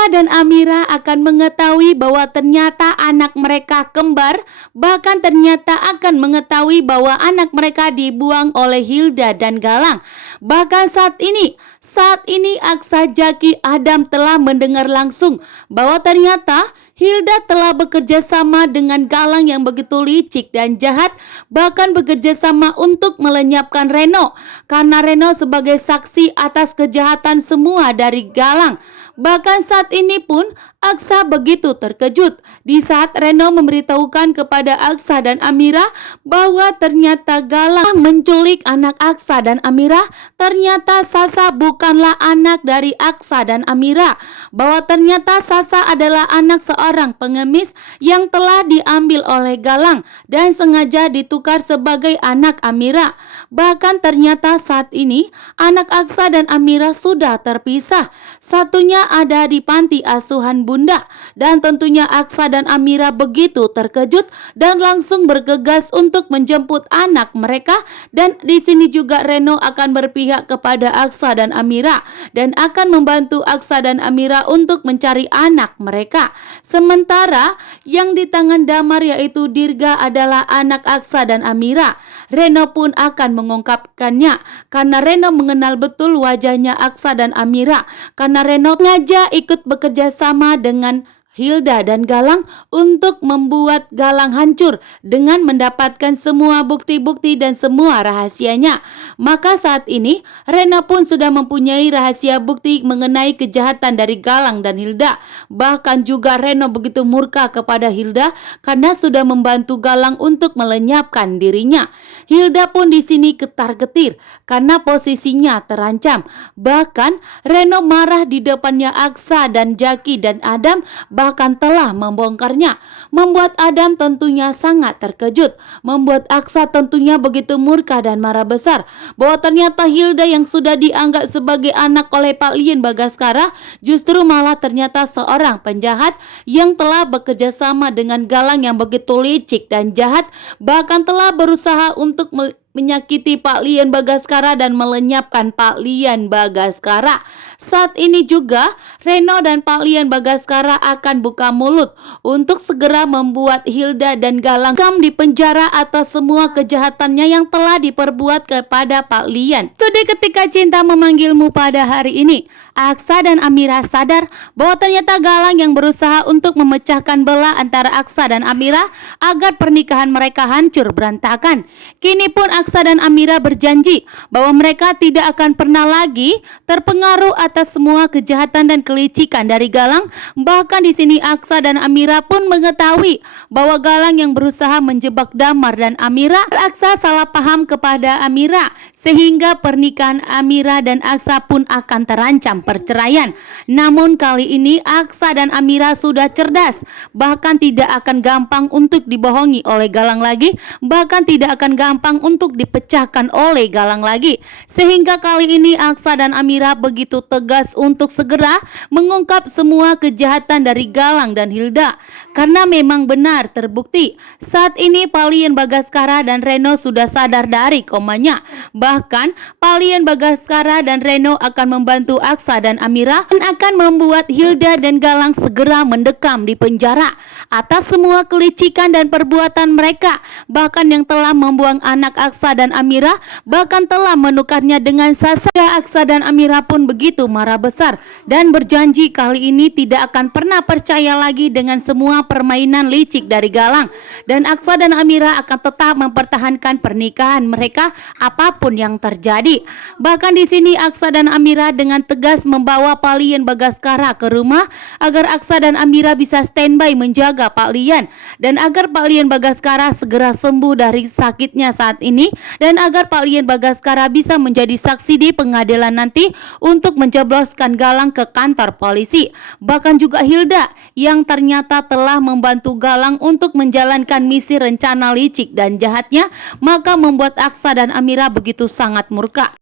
Aksa dan Amira akan mengetahui bahwa ternyata anak mereka kembar, bahkan ternyata akan mengetahui bahwa anak mereka dibuang oleh Hilda dan Galang. Bahkan saat ini Aksa, Jaki, Adam telah mendengar langsung bahwa ternyata Hilda telah bekerja sama dengan Galang yang begitu licik dan jahat, bahkan bekerja sama untuk melenyapkan Reno, karena Reno sebagai saksi atas kejahatan semua dari Galang. Bahkan saat ini pun Aksa begitu terkejut di saat Reno memberitahukan kepada Aksa dan Amira bahwa ternyata Galang menculik anak Aksa dan Amira. Ternyata Sasa bukanlah anak dari Aksa dan Amira, bahwa ternyata Sasa adalah anak seorang pengemis yang telah diambil oleh Galang dan sengaja ditukar sebagai anak Amira. Bahkan ternyata saat ini anak Aksa dan Amira sudah terpisah. Satunya ada di panti asuhan Bunda, dan tentunya Aksa dan Amira begitu terkejut dan langsung bergegas untuk menjemput anak mereka. Dan di sini juga Reno akan berpihak kepada Aksa dan Amira dan akan membantu Aksa dan Amira untuk mencari anak mereka. Sementara yang di tangan Damar yaitu Dirga adalah anak Aksa dan Amira. Reno pun akan mengungkapkannya karena Reno mengenal betul wajahnya Aksa dan Amira, karena Reno sengaja ikut bekerja sama dengan Hilda dan Galang untuk membuat Galang hancur dengan mendapatkan semua bukti-bukti dan semua rahasianya. Maka saat ini Reno pun sudah mempunyai rahasia bukti mengenai kejahatan dari Galang dan Hilda. Bahkan juga Reno begitu murka kepada Hilda karena sudah membantu Galang untuk melenyapkan dirinya. Hilda pun di sini getar-getir karena posisinya terancam. Bahkan Reno marah di depannya Aksa dan Jaki dan Adam, bahkan telah membongkarnya. Membuat Adam tentunya sangat terkejut. Membuat Aksa tentunya begitu murka dan marah besar bahwa ternyata Hilda yang sudah dianggap sebagai anak oleh Pak Lien Bagaskara justru malah ternyata seorang penjahat yang telah bekerja sama dengan Galang yang begitu licik dan jahat, bahkan telah berusaha untuk menyakiti Pak Lien Bagaskara dan melenyapkan Pak Lien Bagaskara. Saat ini juga Reno dan Pak Lien Bagaskara akan buka mulut untuk segera membuat Hilda dan Galang di penjara atas semua kejahatannya yang telah diperbuat kepada Pak Lien. Sudah ketika cinta memanggilmu pada hari ini, Aksa dan Amira sadar bahwa ternyata Galang yang berusaha untuk memecahkan belah antara Aksa dan Amira agar pernikahan mereka hancur berantakan. Kini pun Aksa dan Amira berjanji bahwa mereka tidak akan pernah lagi terpengaruh atas semua kejahatan dan kelicikan dari Galang. Bahkan di sini Aksa dan Amira pun mengetahui bahwa Galang yang berusaha menjebak Damar dan Amira. Aksa salah paham kepada Amira sehingga pernikahan Amira dan Aksa pun akan terancam perceraian. Namun kali ini Aksa dan Amira sudah cerdas, bahkan tidak akan gampang untuk dibohongi oleh Galang lagi, bahkan tidak akan gampang untuk dipecahkan oleh Galang lagi. Sehingga kali ini Aksa dan Amira begitu tegas untuk segera mengungkap semua kejahatan dari Galang dan Hilda, karena memang benar terbukti saat ini Pak Lien Bagaskara dan Reno sudah sadar dari komanya. Bahkan Pak Lien Bagaskara dan Reno akan membantu Aksa dan Amira dan akan membuat Hilda dan Galang segera mendekam di penjara atas semua kelicikan dan perbuatan mereka, bahkan yang telah membuang anak Aksa dan Amira, bahkan telah menukarnya dengan Sasa. Aksa dan Amira pun begitu marah besar dan berjanji kali ini tidak akan pernah percaya lagi dengan semua permainan licik dari Galang, dan Aksa dan Amira akan tetap mempertahankan pernikahan mereka apapun yang terjadi. Bahkan di sini Aksa dan Amira dengan tegas membawa Pak Lien Bagaskara ke rumah agar Aksa dan Amira bisa standby menjaga Pak Lien, dan agar Pak Lien Bagaskara segera sembuh dari sakitnya saat ini, dan agar Pak Lien Bagaskara bisa menjadi saksi di pengadilan nanti untuk menjebloskan Galang ke kantor polisi. Bahkan juga Hilda yang ternyata telah membantu Galang untuk menjalankan misi rencana licik dan jahatnya, maka membuat Aksa dan Amira begitu sangat murka.